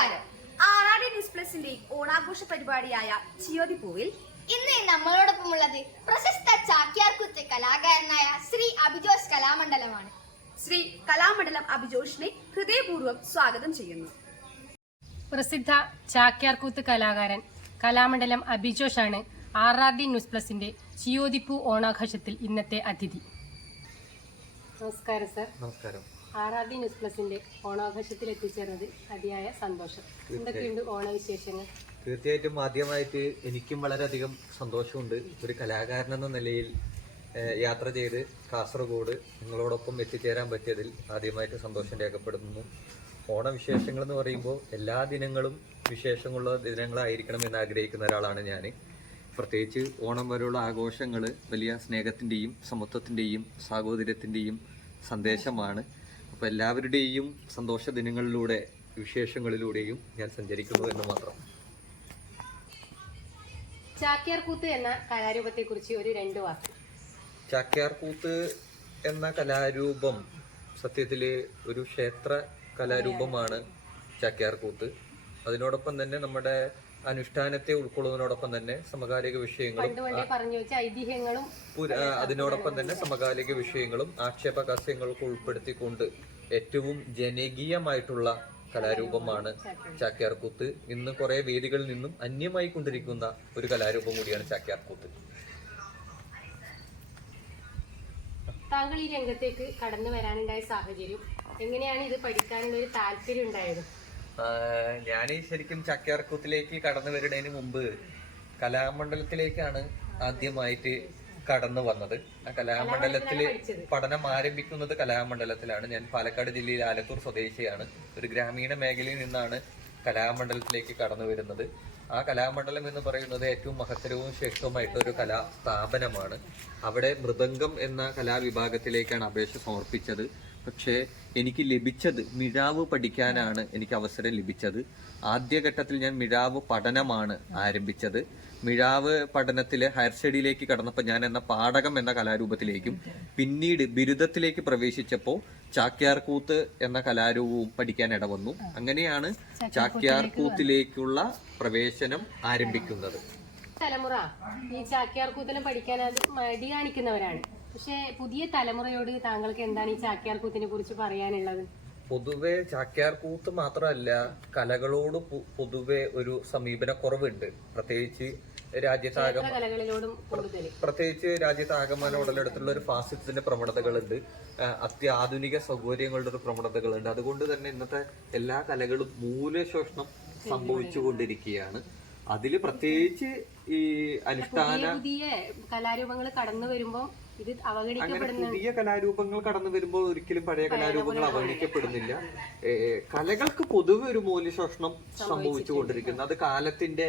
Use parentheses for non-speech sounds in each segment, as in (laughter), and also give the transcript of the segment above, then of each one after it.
നമസ്കാരം. ആറാടി ന്യൂസ് പ്ലസിന്റെ ഓണാഘോഷ പരിപാടിയായ ചിയോതിപ്പൂവിൽ ഇന്ന് നമ്മളോടൊപ്പം ഉള്ളത് പ്രശസ്ത ചാക്യാർകുത്ത് കലാകാരനായ ശ്രീ അഭിജോഷ് കലാമണ്ഡലമാണ്. ശ്രീ കലാമണ്ഡലം അഭിജോഷിനെ ഹൃദയപൂർവം സ്വാഗതം ചെയ്യുന്നു. പ്രസിദ്ധ ചാക്യാർകൂത്ത് കലാകാരൻ കലാമണ്ഡലം അഭിജോഷാണ് ആർ ആർ ഡി ന്യൂസ് പ്ലസിന്റെ ചിയോതിപ്പൂ ഓണാഘോഷത്തിൽ ഇന്നത്തെ അതിഥി. നമസ്കാരം സർ. നമസ്കാരം. ആർ ന്യൂസ് പ്ലസിന്റെ ഓണാഘോഷത്തിൽ എത്തിച്ചേർന്നത് അതിയായ സന്തോഷം. എന്തൊക്കെയുണ്ട് ഓണവിശേഷങ്ങൾ? തീർച്ചയായിട്ടും ആദ്യമായിട്ട് എനിക്കും വളരെയധികം സന്തോഷമുണ്ട്. ഒരു കലാകാരൻ എന്ന നിലയിൽ യാത്ര ചെയ്ത് കാസർഗോഡ് നിങ്ങളോടൊപ്പം എത്തിച്ചേരാൻ പറ്റിയതിൽ ആദ്യമായിട്ട് സന്തോഷം രേഖപ്പെടുത്തുന്നു. ഓണവിശേഷങ്ങൾ എന്ന് പറയുമ്പോൾ എല്ലാ ദിനങ്ങളും വിശേഷമുള്ള ദിനങ്ങളായിരിക്കണം എന്ന് ആഗ്രഹിക്കുന്ന ഒരാളാണ് ഞാൻ. പ്രത്യേകിച്ച് ഓണം വരെയുള്ള ആഘോഷങ്ങൾ വലിയ സ്നേഹത്തിന്റെയും സമത്വത്തിന്റെയും സാഹോദര്യത്തിന്റെയും സന്ദേശമാണ്. അപ്പോൾ എല്ലാവരുടെയും സന്തോഷ ദിനങ്ങളിലൂടെ വിശേഷങ്ങളിലൂടെയും ഞാൻ സഞ്ചരിക്കുന്നു എന്ന് മാത്രം. ചാക്യാർകൂത്ത് എന്ന കലാരൂപത്തെക്കുറിച്ച് ഒരു രണ്ട് വാക്ക്. ചാക്യാർകൂത്ത് എന്ന കലാരൂപം സത്യത്തിൽ ഒരു ക്ഷേത്ര കലാരൂപമാണ് ചാക്യാർകൂത്ത്. അതിനോടൊപ്പം തന്നെ നമ്മുടെ അനുഷ്ഠാനത്തെ ഉൾക്കൊള്ളുന്നതിനോടൊപ്പം തന്നെ സമകാലിക വിഷയങ്ങളും ഐതിഹ്യങ്ങളും അതിനോടൊപ്പം തന്നെ സമകാലിക വിഷയങ്ങളും ആക്ഷേപകാസ്യങ്ങൾക്ക് ഉൾപ്പെടുത്തിക്കൊണ്ട് ഏറ്റവും ജനകീയമായിട്ടുള്ള കലാരൂപമാണ് ചാക്യാർകൂത്ത്. ഇന്ന് കുറെ വേദികളിൽ നിന്നും അന്യമായി കൊണ്ടിരിക്കുന്ന ഒരു കലാരൂപം കൂടിയാണ് ചാക്യാർകൂത്ത്. താങ്കൾ ഈ രംഗത്തേക്ക് കടന്നു വരാനുണ്ടായ സാഹചര്യം എങ്ങനെയാണ് ഇത് പഠിക്കാനുള്ള ഒരു താല്പര്യം ഉണ്ടായത്? ഞാൻ ശരിക്കും ചാക്യാർകൂത്തിലേക്ക് കടന്നു വരുന്നതിന് മുമ്പ് കലാമണ്ഡലത്തിലേക്കാണ് ആദ്യമായിട്ട് കടന്നു വന്നത്. ആ കലാമണ്ഡലത്തിൽ പഠനം ആരംഭിക്കുന്നത് കലാമണ്ഡലത്തിലാണ്. ഞാൻ പാലക്കാട് ജില്ലയിൽ ആലത്തൂർ സ്വദേശിയാണ്. ഒരു ഗ്രാമീണ മേഖലയിൽ നിന്നാണ് കലാമണ്ഡലത്തിലേക്ക് കടന്നു വരുന്നത്. ആ കലാമണ്ഡലം എന്ന് പറയുന്നത് ഏറ്റവും മഹത്തരവും ശ്രേഷ്ഠവുമായിട്ടുള്ള ഒരു കലാ സ്ഥാപനമാണ് അവിടെ മൃദംഗം എന്ന കലാവിഭാഗത്തിലേക്കാണ് അപേക്ഷ സമർപ്പിച്ചത്. പക്ഷേ എനിക്ക് ലഭിച്ചത് മിഴാവ് പഠിക്കാനാണ് എനിക്ക് അവസരം ലഭിച്ചത്. ആദ്യഘട്ടത്തിൽ ഞാൻ മിഴാവ് പഠനമാണ് ആരംഭിച്ചത്. മിഴാവ് പഠനത്തിലെ ഹയർ സ്റ്റഡിയിലേക്ക് കടന്നപ്പോൾ ഞാൻ എന്ന പാടകം എന്ന കലാരൂപത്തിലേക്കും പിന്നീട് ബിരുദത്തിലേക്ക് പ്രവേശിച്ചപ്പോൾ ചാക്യാർകൂത്ത് എന്ന കലാരൂപവും പഠിക്കാൻ ഇടവന്നു. അങ്ങനെയാണ് ചാക്യാർകൂത്തിലേക്കുള്ള പ്രവേശനം ആരംഭിക്കുന്നത്. തലമുറ ഈ ചാക്യാർകൂത്തിനെ പഠിക്കാൻ അത് മടി കാണിക്കുന്നവരാണ്. പക്ഷെ പുതിയ തലമുറയോട് താങ്കൾക്ക് എന്താണ് ഈ ചാക്യാർകൂത്തിനെ കുറിച്ച് പറയാനുള്ളത്? പൊതുവെ ചാക്യാർകൂത്ത് മാത്രമല്ല കലകളോട് പൊതുവെ ഒരു സമീപനക്കുറവുണ്ട്. പ്രത്യേകിച്ച് രാജ്യത്താകം പ്രത്യേകിച്ച് രാജ്യത്താകമാന ഉടലെടുത്തുള്ള ഒരു ഫാസിസത്തിന്റെ പ്രവണതകളുണ്ട്. അത്യാധുനിക സൗകര്യങ്ങളുടെ ഒരു പ്രവണതകളുണ്ട്. അതുകൊണ്ട് തന്നെ ഇന്നത്തെ എല്ലാ കലകളും മൂലശോഷണം സംഭവിച്ചുകൊണ്ടിരിക്കുകയാണ്. അതിൽ പ്രത്യേകിച്ച് ഈ അനുഷ്ഠാന പുതിയ കലാരൂപങ്ങൾ കടന്നു വരുമ്പോൾ ഇത് അങ്ങനെ അവഗണിക്കപ്പെടുന്ന പുതിയ കലാരൂപങ്ങൾ കടന്നു വരുമ്പോൾ ഒരിക്കലും പഴയ കലാരൂപങ്ങൾ അവഗണിക്കപ്പെടുന്നില്ല. ഏ, കലകൾക്ക് പൊതുവെ ഒരു മൂല്യശോഷണം സംഭവിച്ചുകൊണ്ടിരിക്കുന്നു. അത് കാലത്തിന്റെ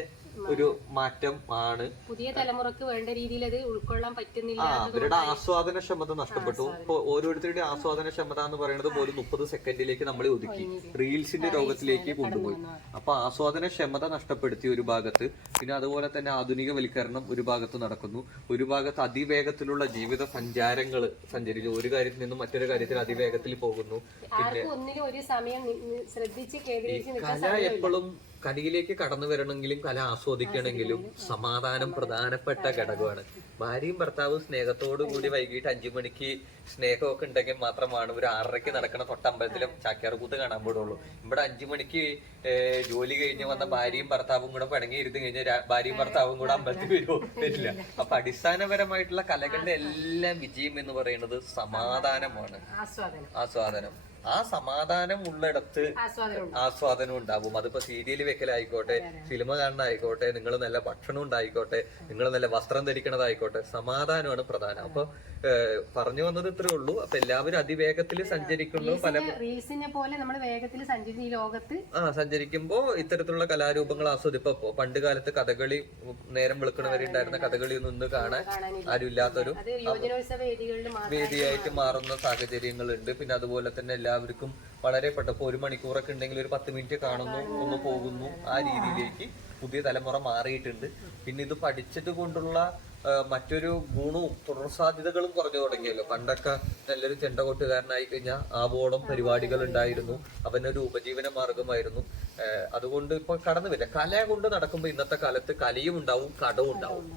ഒരു മാറ്റം ആണ്. പുതിയ തലമുറയ്ക്ക് വേണ്ട രീതിയിൽ അത് ഉൾക്കൊള്ളാൻ പറ്റുന്നില്ല അവരുടെ ആസ്വാദന ക്ഷമത നഷ്ടപ്പെട്ടു. ഇപ്പൊ ഓരോരുത്തരുടെ ആസ്വാദന ക്ഷമത എന്ന് പറയുന്നത് പോലും മുപ്പത് സെക്കൻഡിലേക്ക് നമ്മൾ ഒതുക്കി. റീൽസിന്റെ രോഗത്തിലേക്ക് കൊണ്ടുപോയി. അപ്പൊ ആസ്വാദന ക്ഷമത നഷ്ടപ്പെടുത്തി ഒരു ഭാഗത്ത് പിന്നെ അതുപോലെ തന്നെ ആധുനികവൽക്കരണം ഒരു ഭാഗത്ത് നടക്കുന്നു. ഒരു ഭാഗത്ത് അതിവേഗത്തിലുള്ള ജീവിത സഞ്ചാരങ്ങൾ സഞ്ചരിച്ചു ഒരു കാര്യത്തിൽ നിന്നും മറ്റൊരു കാര്യത്തിൽ അതിവേഗത്തിൽ പോകുന്നു. പിന്നെ കല എപ്പോഴും കലയിലേക്ക് കടന്നു വരണമെങ്കിലും കല ആസ്വദിക്കണമെങ്കിലും സമാധാനം പ്രധാനപ്പെട്ട ഘടകമാണ്. ഭാര്യയും ഭർത്താവും സ്നേഹത്തോടു കൂടി വൈകിട്ട് അഞ്ചു മണിക്ക് സ്നേഹമൊക്കെ ഉണ്ടെങ്കിൽ മാത്രമാണ് ഒരു ആറരയ്ക്ക് നടക്കുന്ന തൊട്ടമ്പലത്തിലും ചാക്യാർകൂത്ത് കാണാൻ പോടുള്ളൂ ഇവിടെ അഞ്ചു മണിക്ക് ജോലി കഴിഞ്ഞ് വന്ന ഭാര്യയും ഭർത്താവും കൂടെ പിണങ്ങി ഇരുന്ന് കഴിഞ്ഞാൽ ഭാര്യയും ഭർത്താവും കൂടെ അമ്പലത്തിൽ വരുമോ വരില്ല. അപ്പൊ അടിസ്ഥാനപരമായിട്ടുള്ള കലകളുടെ എല്ലാം വിജയം എന്ന് പറയുന്നത് സമാധാനമാണ്. ആസ്വാദനം. ആസ്വാദനം. ആ സമാധാനം ഉള്ളിടത്ത് ആസ്വാദനം ഉണ്ടാവും അതിപ്പോ സീരിയൽ വെക്കലായിക്കോട്ടെ സിനിമ കാണണായിക്കോട്ടെ നിങ്ങൾ നല്ല ഭക്ഷണം ഉണ്ടായിക്കോട്ടെ നിങ്ങൾ നല്ല വസ്ത്രം ധരിക്കണതായിക്കോട്ടെ സമാധാനമാണ് പ്രധാനം. അപ്പൊ പറഞ്ഞു വന്നത് ഇത്രേ ഉള്ളൂ. അപ്പൊ എല്ലാവരും അതിവേഗത്തിൽ സഞ്ചരിക്കുന്നു. പല റീൽസിനെ പോലെ നമ്മൾ വേഗത്തിൽ സഞ്ചരിക്കുന്ന ഈ ലോകത്ത് ആ സഞ്ചരിക്കുമ്പോ ഇത്തരത്തിലുള്ള കലാരൂപങ്ങൾ ആസ്വദിപ്പോ. പണ്ട് കാലത്ത് കഥകളി നേരം വെളുക്കണവരെ ഉണ്ടായിരുന്ന കഥകളി ഒന്നും ഇന്ന് കാണാൻ ആരും ഇല്ലാത്തൊരു വേദിയായിട്ട് മാറുന്ന സാഹചര്യങ്ങളുണ്ട്. പിന്നെ അതുപോലെ തന്നെ എല്ലാവർക്കും വളരെ പെട്ടപ്പോ ഒരു മണിക്കൂറൊക്കെ ഉണ്ടെങ്കിൽ ഒരു പത്ത് മിനിറ്റ് കാണുന്നു ഒന്ന് പോകുന്നു. ആ രീതിയിലേക്ക് പുതിയ തലമുറ മാറിയിട്ടുണ്ട്. പിന്നെ ഇത് പഠിച്ചത് കൊണ്ടുള്ള മറ്റൊരു ഗുണവും തുടർ സാധ്യതകളും കുറഞ്ഞു തുടങ്ങിയല്ലോ. പണ്ടൊക്കെ നല്ലൊരു ചെണ്ടകൊട്ടുകാരനായി കഴിഞ്ഞാൽ ആവോളം പരിപാടികൾ ഉണ്ടായിരുന്നു. അവനൊരു ഉപജീവന മാർഗമായിരുന്നു. അതുകൊണ്ട് ഇപ്പൊ കടന്നു വരില്ല കല കൊണ്ട് നടക്കുമ്പോ ഇന്നത്തെ കാലത്ത് കലയും ഉണ്ടാവും കടവും ഉണ്ടാവും.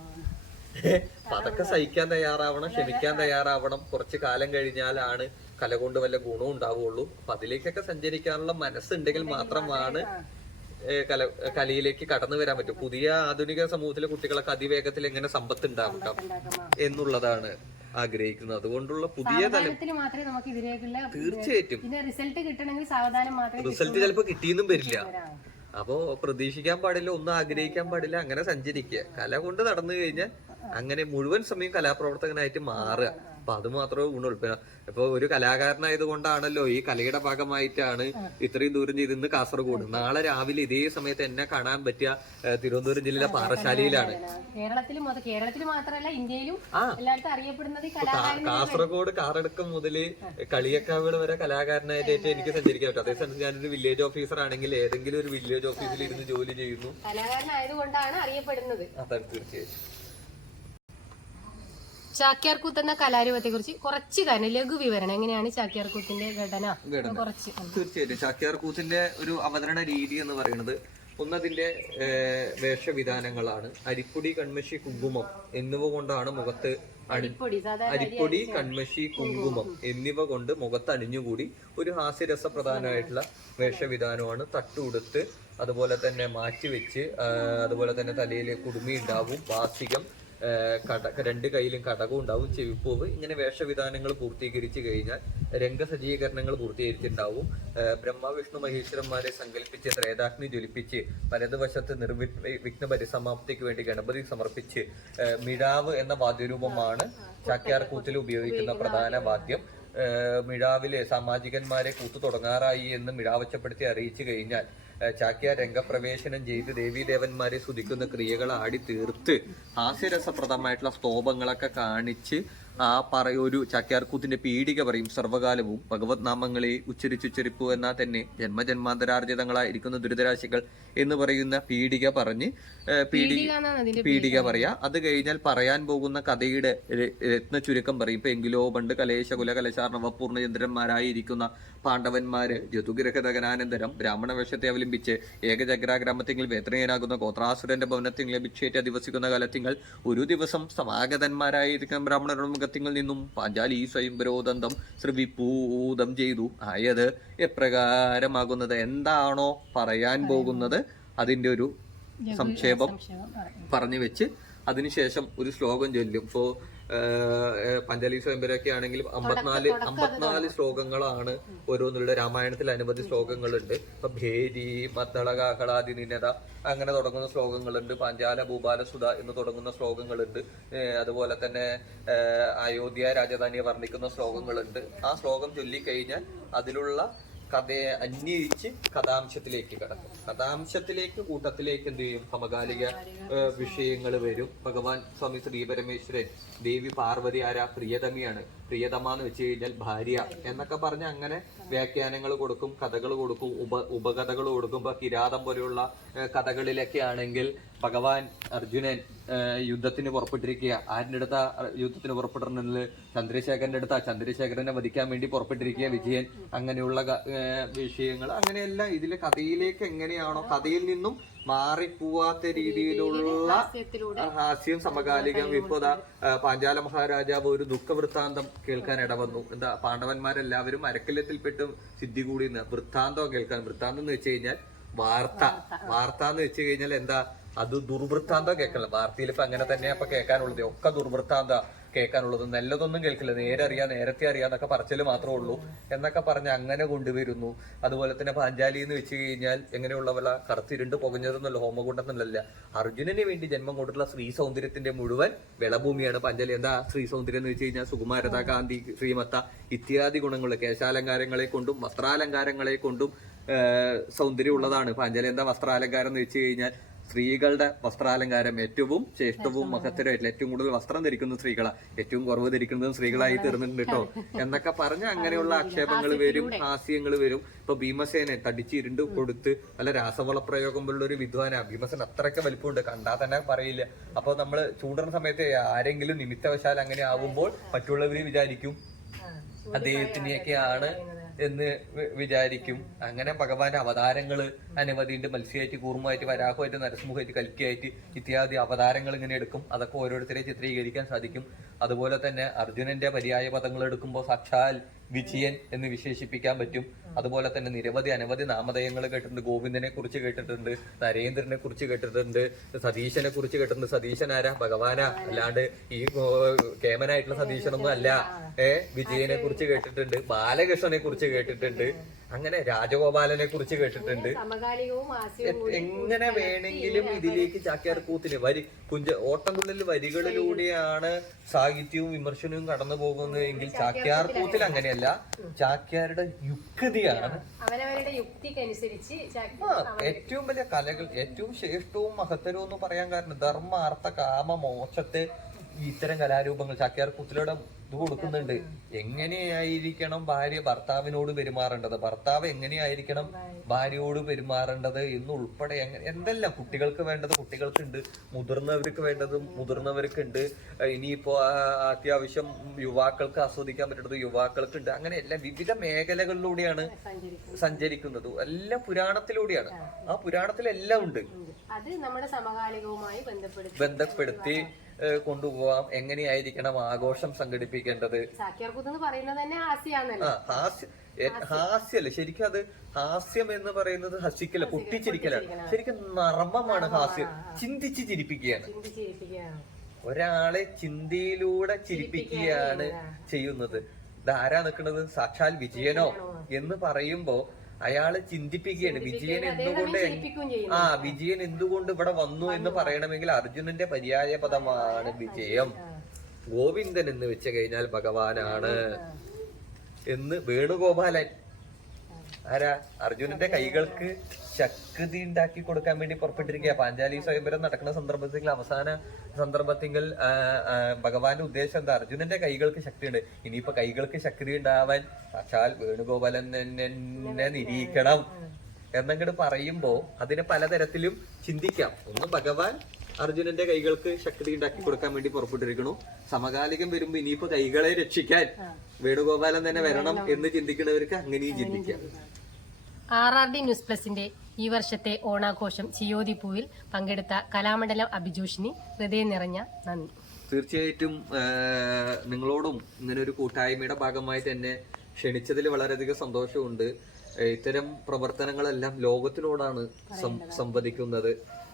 അതൊക്കെ സഹിക്കാൻ തയ്യാറാവണം ക്ഷമിക്കാൻ തയ്യാറാവണം. കുറച്ച് കാലം കഴിഞ്ഞാലാണ് കല കൊണ്ട് വല്ല ഗുണവും ഉണ്ടാവുള്ളൂ അപ്പൊ അതിലേക്കൊക്കെ സഞ്ചരിക്കാനുള്ള മനസ്സുണ്ടെങ്കിൽ മാത്രമാണ് കല കലയിലേക്ക് കടന്നു വരാൻ പറ്റും. പുതിയ ആധുനിക സമൂഹത്തിലെ കുട്ടികളൊക്കെ അതിവേഗത്തിൽ എങ്ങനെ സമ്പത്ത് ഉണ്ടാക്കാം എന്നുള്ളതാണ് ആഗ്രഹിക്കുന്നത്. അതുകൊണ്ടുള്ള പുതിയ തീർച്ചയായിട്ടും. റിസൾട്ട് ചിലപ്പോ കിട്ടിയെന്നും വരില്ല. അപ്പോ പ്രതീക്ഷിക്കാൻ പാടില്ല ഒന്നും ആഗ്രഹിക്കാൻ പാടില്ല അങ്ങനെ സഞ്ചരിക്കുക. കല കൊണ്ട് നടന്നു കഴിഞ്ഞാൽ അങ്ങനെ മുഴുവൻ സമയം കലാപ്രവർത്തകനായിട്ട് മാറുക. അപ്പൊ അത് മാത്രമേ ഗുണമുള്ളൂ ഇപ്പൊ ഇപ്പൊ ഒരു കലാകാരനായത് കൊണ്ടാണല്ലോ ഈ കലയുടെ ഭാഗമായിട്ടാണ് ഇത്രയും ദൂരം ചെയ്ത് ഇന്ന് കാസർഗോഡ്. നാളെ രാവിലെ ഇതേ സമയത്ത് എന്നെ കാണാൻ പറ്റിയ തിരുവനന്തപുരം ജില്ലയിലെ പാറശാലയിലാണ്. കേരളത്തിലും മൊത്തം കേരളത്തിൽ മാത്രമല്ല ഇന്ത്യയിലും. എല്ലായിടത്തും അറിയപ്പെടുന്നത് കാസർഗോഡ് കാറടക്കം മുതൽ കളിയക്കാവുകൾ വരെ കലാകാരനായിട്ട് എനിക്ക് സഞ്ചരിക്കാൻ പറ്റും. അതേസമയം ഞാനൊരു വില്ലേജ് ഓഫീസർ ആണെങ്കിൽ ഏതെങ്കിലും ഒരു വില്ലേജ് ഓഫീസിൽ ഇരുന്ന് ജോലി ചെയ്യുന്നു. കലാകാരനായതുകൊണ്ടാണ് അറിയപ്പെടുന്നത്. അതാണ് തീർച്ചയായും ചാക്യാർകൂത്ത് എന്ന കലാരൂപത്തെ കുറിച്ച് കുറച്ച് കാര്യം ലഘു വിവരണം. എങ്ങനെയാണ് ചാക്യാർകൂത്തിന്റെ ഘടന. കുറച്ച്. തീർച്ചയായിട്ടും. ചാക്യാർകൂത്തിന്റെ ഒരു അവതരണ രീതി എന്ന് പറയുന്നത് ഒന്നതിന്റെ വേഷവിധാനങ്ങളാണ്. അരിപ്പൊടി കൺമശി കുങ്കുമം എന്നിവ കൊണ്ടാണ് മുഖത്ത് അരിപ്പൊടി കൺമശി കുങ്കുമം. എന്നിവ കൊണ്ട് മുഖത്ത് അണിഞ്ഞുകൂടി ഒരു ഹാസ്യരസപ്രധാനമായിട്ടുള്ള വേഷവിധാനമാണ്. തട്ടുടുത്ത് അതുപോലെ തന്നെ മാറ്റിവെച്ച് അതുപോലെ തന്നെ തലയിൽ കുടുമി ഉണ്ടാവും വാസികം കട രണ്ട് കയ്യിലും കടകവും ഉണ്ടാവും ചെവിപ്പൂവ് ഇങ്ങനെ വേഷവിധാനങ്ങൾ പൂർത്തീകരിച്ചു കഴിഞ്ഞാൽ രംഗസജ്ജീകരണങ്ങൾ പൂർത്തീകരിച്ചിട്ടുണ്ടാവും. ബ്രഹ്മ വിഷ്ണു മഹേശ്വരന്മാരെ സങ്കല്പിച്ച് ത്രേതാഗ്നി ജ്വലിപ്പിച്ച് വലതുവശത്ത് നിർവി വിഘ്ന പരിസമാപ്തിക്ക് വേണ്ടി ഗണപതി സമർപ്പിച്ച് മിഴാവ് എന്ന വാദ്യരൂപമാണ് ചാക്യാർകൂത്തിൽ ഉപയോഗിക്കുന്ന പ്രധാന വാദ്യം. മിഴാവിലെ സാമാജികന്മാരെ കൂത്തു തുടങ്ങാറായി എന്ന് മിഴാവച്ചപ്പെടുത്തി അറിയിച്ചു കഴിഞ്ഞാൽ ഏഹ് ചാക്യാർ രംഗപ്രവേശനം ചെയ്ത് ദേവീദേവന്മാരെ സ്തുതിക്കുന്ന ക്രിയകൾ ആടി തീർത്ത് ഹാസ്യരസപ്രദമായിട്ടുള്ള സ്തോഭങ്ങളൊക്കെ കാണിച്ച് ആ പറയൊരു ചാക്യാർകൂത്തിന്റെ പീഡിക പറയും സർവകാലവും ഭഗവത് നാമങ്ങളെ ഉച്ചരിച്ചുച്ചരിപ്പു എന്നാൽ തന്നെ ജന്മജന്മാന്തരാർജിതങ്ങളായിരിക്കുന്ന ദുരിതരാശികൾ എന്ന് പറയുന്ന പീഡിക പറഞ്ഞ് പീഡി പീഡിക പീഡിക പറയാ. അത് കഴിഞ്ഞാൽ പറയാൻ പോകുന്ന കഥയുടെ രത്ന ചുരുക്കം പറയും. ഇപ്പൊ എങ്കിലോ പണ്ട് കലേശകുല കലശാർണവ പൂർണചന്ദ്രന്മാരായിരിക്കുന്ന പാണ്ഡവന്മാര് ജതുഗ്രഹതകനാനന്തരം ബ്രാഹ്മണ വേഷത്തെ അവലംബിച്ച് ഏകചക്രാഗ്രാമത്തിങ്കിൽ വേത്രയനാകുന്ന ഗോത്രാസുരന്റെ ഭവനത്തിങ്ങളെ അഭിക്ഷേറ്റ് അധിവസിക്കുന്ന കാലത്തിങ്ങൾ ഒരു ദിവസം സമാഗതന്മാരായിരിക്കുന്ന ബ്രാഹ്മണരുടെ മുഖത്തിൽ നിന്നും പാഞ്ചാലി സ്വയംപരോദന്തം ശ്രവിപൂതം ചെയ്തു. ആയത് എപ്രകാരമാകുന്നത്? എന്താണോ പറയാൻ പോകുന്നത്? അതിന്റെ ഒരു സംക്ഷേപം പറഞ്ഞു വെച്ച് അതിനുശേഷം ഒരു ശ്ലോകം ചൊല്ലും. ഇപ്പോ പഞ്ചാലി സ്വയംവരൊക്കെ ആണെങ്കിലും അമ്പത്തിനാല് അമ്പത്തിനാല് ശ്ലോകങ്ങളാണ് ഓരോന്നുള്ള രാമായണത്തിൽ അനവധി ശ്ലോകങ്ങളുണ്ട്. ഇപ്പൊ ഭേരി മദ്ദളകാഹളാദി നിന്നത അങ്ങനെ തുടങ്ങുന്ന ശ്ലോകങ്ങളുണ്ട്. പാഞ്ചാല ഭൂപാലസുധ എന്ന് തുടങ്ങുന്ന ശ്ലോകങ്ങളുണ്ട്. അതുപോലെ തന്നെ അയോധ്യ രാജധാനിയെ വർണിക്കുന്ന ശ്ലോകങ്ങളുണ്ട്. ആ ശ്ലോകം ചൊല്ലിക്കഴിഞ്ഞാൽ അതിലുള്ള കഥയെ അന്വയിച്ച് കഥാംശത്തിലേക്ക് കടക്കും. കഥാംശത്തിലേക്ക് കൂട്ടത്തിലേക്ക് എന്ത് ചെയ്യും? സമകാലിക വിഷയങ്ങൾ വരും. ഭഗവാൻ സ്വാമി ശ്രീപരമേശ്വരൻ ദേവി പാർവതി ആരാ? പ്രിയതമിയാണ്. പ്രിയതമ എന്ന് വെച്ച് കഴിഞ്ഞാൽ ഭാര്യ എന്നൊക്കെ പറഞ്ഞ് അങ്ങനെ വ്യാഖ്യാനങ്ങൾ കൊടുക്കും കഥകൾ കൊടുക്കും ഉപ ഉപകഥകൾ കൊടുക്കും. ഇപ്പൊ കിരാതം പോലെയുള്ള കഥകളിലൊക്കെ ആണെങ്കിൽ ഭഗവാൻ അർജുനൻ യുദ്ധത്തിന് പുറപ്പെട്ടിരിക്കുക. ആരുടെ അടുത്ത യുദ്ധത്തിന് പുറപ്പെട്ടിരുന്നത് ചന്ദ്രശേഖരന്റെ അടുത്ത. ചന്ദ്രശേഖരനെ വധിക്കാൻ വേണ്ടി പുറപ്പെട്ടിരിക്കുക വിജയൻ. അങ്ങനെയുള്ള വിഷയങ്ങൾ. അങ്ങനെയെല്ലാം ഇതിലെ കഥയിലേക്ക് എങ്ങനെയാണോ കഥയിൽ നിന്നും മാറിപ്പോവാത്ത രീതിയിലുള്ള ഹാസ്യം സമകാലികം ഇപ്പൊ പാഞ്ചാല മഹാരാജാവ് ഒരു ദുഃഖവൃത്താന്തം കേൾക്കാൻ ഇടവന്നു. എന്താ പാണ്ഡവന്മാരെല്ലാവരും അരക്കല്യത്തിൽപ്പെട്ട് സിദ്ധി കൂടി നിന്ന് വൃത്താന്തം കേൾക്കാൻ. വൃത്താന്തം എന്ന് വെച്ച് കഴിഞ്ഞാൽ വാർത്ത. വാർത്ത എന്ന് വെച്ച് കഴിഞ്ഞാൽ എന്താ അത് ദുർവൃത്താന്തം കേൾക്കണം വാർത്തയിൽ ഇപ്പൊ അങ്ങനെ തന്നെ അപ്പൊ കേൾക്കാനുള്ളത്. ഒക്കെ ദുർവൃത്താന്ത കേൾക്കാനുള്ളത്. നല്ലതൊന്നും കേൾക്കില്ല. നേരെ അറിയാം നേരത്തെ അറിയാം എന്നൊക്കെ പറച്ചിൽ മാത്രമേ ഉള്ളൂ എന്നൊക്കെ പറഞ്ഞ് അങ്ങനെ കൊണ്ടുവരുന്നു. അതുപോലെ തന്നെ പാഞ്ചാലി എന്ന് വെച്ച് കഴിഞ്ഞാൽ എങ്ങനെയുള്ളവള കറുത്തിരുണ്ട് പുകഞ്ഞതെന്നല്ല ഹോമകുണ്ടെന്നല്ല അർജുനന് വേണ്ടി ജന്മം കൊണ്ടിട്ടുള്ള സ്ത്രീ സൗന്ദര്യത്തിന്റെ മുഴുവൻ വിളഭൂമിയാണ് പാഞ്ചാലി. എന്താ ശ്രീ സൗന്ദര്യം എന്ന് വെച്ച് കഴിഞ്ഞാൽ സുകുമാരത കാന്തി ശ്രീമത്ത ഇത്യാദി ഗുണങ്ങൾ കേശാലങ്കാരങ്ങളെ കൊണ്ടും വസ്ത്രാലങ്കാരങ്ങളെ കൊണ്ടും സൗന്ദര്യം സൗന്ദര്യമുള്ളതാണ്. പാഞ്ചാലി എന്താ വസ്ത്രാലങ്കാരം എന്ന് വെച്ച് കഴിഞ്ഞാൽ സ്ത്രീകളുടെ വസ്ത്രാലങ്കാരം ഏറ്റവും ശ്രേഷ്ഠവും മഹത്തരമായിട്ടുള്ള ഏറ്റവും കൂടുതൽ വസ്ത്രം ധരിക്കുന്ന സ്ത്രീകളാ. ഏറ്റവും കുറവ് ധരിക്കുന്നതും സ്ത്രീകളായി തീർന്നിട്ടുണ്ട് കേട്ടോ. (laughs) എന്നൊക്കെ പറഞ്ഞ് അങ്ങനെയുള്ള ആക്ഷേപങ്ങൾ വരും ഹാസ്യങ്ങൾ വരും. ഇപ്പൊ ഭീമസേനെ തടിച്ചിരുണ്ട് കൊടുത്ത് നല്ല രാസവള പ്രയോഗം പോലുള്ള ഒരു വിദ്വാനാ. ഭീമസേൻ അത്രയ്ക്ക് വലിപ്പമുണ്ട് കണ്ടാൽ തന്നെ പറയില്ല. അപ്പൊ നമ്മൾ ചൂടുന്ന സമയത്ത് ആരെങ്കിലും നിമിത്തവശാൽ അങ്ങനെ ആവുമ്പോൾ മറ്റുള്ളവര് വിചാരിക്കും. അദ്ദേഹത്തിനെയൊക്കെയാണ് എന്ന് വിചാരിക്കും. അങ്ങനെ ഭഗവാന്റെ അവതാരങ്ങൾ അനവധിയുണ്ട്. മത്സ്യമായിട്ട് കൂർമ്മമായിട്ട് വരാഹമായിട്ട് നരസിംഹമായിട്ട് കൽക്കിയായിട്ട് ഇത്യാദി അവതാരങ്ങൾ ഇങ്ങനെ എടുക്കും. അതൊക്കെ ഓരോരുത്തരെ ചിത്രീകരിക്കാൻ സാധിക്കും. അതുപോലെ തന്നെ അർജുനന്റെ പര്യായ പദങ്ങൾ എടുക്കുമ്പോൾ സാക്ഷാൽ വിജയൻ എന്ന് വിശേഷിപ്പിക്കാൻ പറ്റും. അതുപോലെ തന്നെ നിരവധി അനവധി നാമധേയങ്ങൾ കേട്ടിട്ടുണ്ട്. ഗോവിന്ദനെ കുറിച്ച് കേട്ടിട്ടുണ്ട് നരേന്ദ്രനെ കുറിച്ച് കേട്ടിട്ടുണ്ട് സതീശനെ കുറിച്ച് കേട്ടിട്ടുണ്ട്. സതീശൻ ആരാ? ഭഗവാനാ. അല്ലാണ്ട് ഈ കേമനായിട്ടുള്ള സതീശനൊന്നും അല്ല. ഏ വിജയനെ കുറിച്ച് കേട്ടിട്ടുണ്ട് ബാലകൃഷ്ണനെ കുറിച്ച് കേട്ടിട്ടുണ്ട്. അങ്ങനെ രാജഗോപാലനെ കുറിച്ച് കേട്ടിട്ടുണ്ട്. എങ്ങനെ വേണമെങ്കിലും ഇതിലേക്ക് ചാക്യാർ കൂത്തിന് വരി കുഞ്ച ഓട്ടംതുള്ളിൽ വരികളിലൂടെയാണ് സാഹിത്യവും വിമർശനവും കടന്നു പോകുന്നത് എങ്കിൽ ചാക്യാർ കൂത്തിൽ അങ്ങനെയല്ല. ചാക്യാരുടെ യുക്തിയാണ്. ഏറ്റവും വലിയ കലകൾ ഏറ്റവും ശ്രേഷ്ഠവും മഹത്തരവും എന്ന് പറയാൻ കാരണം ധർമ്മ അർത്ഥ കാമ മോക്ഷത്തെ ഇത്തരം കലാരൂപങ്ങൾ ചാക്യാർ കൂത്തിലൂടെ ഇത് കൊടുക്കുന്നുണ്ട്. എങ്ങനെയായിരിക്കണം ഭാര്യ ഭർത്താവിനോട് പെരുമാറേണ്ടത്? ഭർത്താവ് എങ്ങനെയായിരിക്കണം ഭാര്യയോട് പെരുമാറേണ്ടത് എന്നുൾപ്പെടെ എങ്ങനെ എന്തെല്ലാം കുട്ടികൾക്ക് വേണ്ടത്? കുട്ടികൾക്കുണ്ട്. മുതിർന്നവർക്ക് വേണ്ടത് മുതിർന്നവർക്കുണ്ട്. ഉണ്ട് ഇനിയിപ്പോ അത്യാവശ്യം യുവാക്കൾക്ക് ആസ്വദിക്കാൻ പറ്റുന്നത് യുവാക്കൾക്കുണ്ട്. അങ്ങനെ എല്ലാം വിവിധ മേഖലകളിലൂടെയാണ് സഞ്ചരിക്കും സഞ്ചരിക്കുന്നത്. എല്ലാം പുരാണത്തിലൂടെയാണ്. ആ പുരാണത്തിലെല്ലാം ഉണ്ട്. അത് നമ്മുടെ സമകാലികവുമായി ബന്ധപ്പെടുത്തി കൊണ്ടുപോകാം എങ്ങനെയായിരിക്കണം ആഘോഷം സംഘടിപ്പിക്കേണ്ടത്? ചാക്യാർ എന്ന് പറയുന്നത് തന്നെ ഹാസ്യാന്നല്ലോ? ഹാസ്യ. ഹാസ്യല്ല? ശരിക്കും അത് ഹാസ്യം എന്ന് പറയുന്നത് ഹസിക്കല പൊട്ടിച്ചിരിക്കലാണ്. ശരിക്കും നർമ്മമാണ് ഹാസ്യം. ചിന്തിച്ച് ചിരിപ്പിക്കുകയാണ്. ഒരാളെ ചിന്തയിലൂടെ ചിരിപ്പിക്കുകയാണ് ചെയ്യുന്നത്. ഇതാരാ നിൽക്കുന്നത്? സാക്ഷാൽ വിജയനോ. എന്ന് പറയുമ്പോ അയാൾ ചിന്തിപ്പിക്കുകയാണ്. വിജയൻ എന്തുകൊണ്ട് ആ വിജയൻ എന്തുകൊണ്ട് ഇവിടെ വന്നു എന്ന് പറയണമെങ്കിൽ അർജുനന്റെ പര്യായ പദമാണ് വിജയം. ഗോവിന്ദൻ എന്ന് വെച്ച് കഴിഞ്ഞാൽ ഭഗവാനാണ് എന്ന് വേണുഗോപാലൻ ആരാ? അർജുനന്റെ കൈകൾക്ക് ശക്തി ഉണ്ടാക്കി കൊടുക്കാൻ വേണ്ടി പുറപ്പെട്ടിരിക്കുക പാഞ്ചാലി സ്വയംവരം നടക്കുന്ന സന്ദർഭത്തിൽ അവസാന സന്ദർഭത്തിൽ ഭഗവാന്റെ ഉദ്ദേശം എന്താ? അർജുനന്റെ കൈകൾക്ക് ശക്തിയുണ്ട്. ഇനിയിപ്പോ കൈകൾക്ക് ശക്തി ഉണ്ടാവാൻ സാക്ഷാൽ വേണുഗോപാലൻ തന്നെ നിരീക്കണം. എന്നങ്ങോട്ട് പറയുമ്പോ അതിനെ പലതരത്തിലും ചിന്തിക്കാം. ഒന്ന് ഭഗവാൻ അർജുനന്റെ കൈകൾക്ക് ശക്തി ഉണ്ടാക്കി കൊടുക്കാൻ വേണ്ടി പുറപ്പെട്ടിരിക്കണു. സമകാലികം വരുമ്പോ ഇനിയിപ്പോ കൈകളെ രക്ഷിക്കാൻ വേണുഗോപാലൻ തന്നെ വരണം എന്ന് ചിന്തിക്കുന്നവർക്ക് അങ്ങനെയും ചിന്തിക്കാം. ആർ ആർ ഡി ന്യൂസ് പ്ലസിന്റെ ഈ വർഷത്തെ ഓണാഘോഷം ചിയോതിപ്പൂവിൽ പങ്കെടുത്ത കലാമണ്ഡലം അഭിജോഷിന് ഹൃദയം നിറഞ്ഞ നന്ദി. തീർച്ചയായിട്ടും നിങ്ങളോടും ഇങ്ങനെ ഒരു കൂട്ടായ്മയുടെ ഭാഗമായി തന്നെ ക്ഷണിച്ചതിൽ വളരെയധികം സന്തോഷമുണ്ട്. ഇത്തരം പ്രവർത്തനങ്ങളെല്ലാം ലോകത്തിനോടാണ് സംവദിക്കുന്നത്.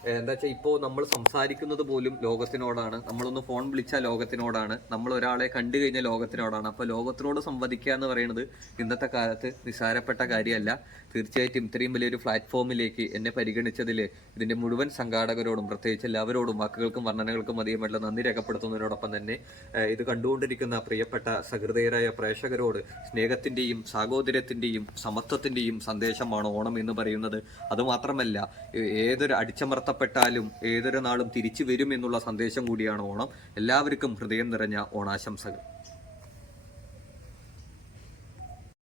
എന്താ വെച്ചാൽ ഇപ്പോൾ നമ്മൾ സംസാരിക്കുന്നത് പോലും ലോകത്തിനോടാണ്. നമ്മളൊന്ന് ഫോൺ വിളിച്ചാൽ ലോകത്തിനോടാണ്. നമ്മൾ ഒരാളെ കണ്ടു കഴിഞ്ഞാൽ ലോകത്തിനോടാണ്. അപ്പോൾ ലോകത്തിനോട് സംവദിക്കുക എന്ന് പറയുന്നത് ഇന്നത്തെ കാലത്ത് നിസാരപ്പെട്ട കാര്യമല്ല. തീർച്ചയായിട്ടും ഇത്രയും വലിയൊരു പ്ലാറ്റ്ഫോമിലേക്ക് എന്നെ പരിഗണിച്ചതിൽ ഇതിന്റെ മുഴുവൻ സംഘാടകരോടും പ്രത്യേകിച്ച് എല്ലാവരോടും വാക്കുകൾക്കും വർണനകൾക്കും അധികമായിട്ടുള്ള നന്ദി രേഖപ്പെടുത്തുന്നതിനോടൊപ്പം തന്നെ ഇത് കണ്ടുകൊണ്ടിരിക്കുന്ന പ്രിയപ്പെട്ട സഹൃദയരായ പ്രേക്ഷകരോട് സ്നേഹത്തിന്റെയും സാഹോദര്യത്തിന്റെയും സമത്വത്തിന്റെയും സന്ദേശമാണ് ഓണം എന്ന് പറയുന്നത്. അതുമാത്രമല്ല ഏതൊരു ഏതൊരു അടിച്ചമർത്തപ്പെട്ടാലും ഏതൊരു നാളും തിരിച്ചു വരും എന്നുള്ള സന്ദേശം കൂടിയാണ് ഓണം. എല്ലാവർക്കും ഹൃദയം നിറഞ്ഞ ഓണാശംസകൾ.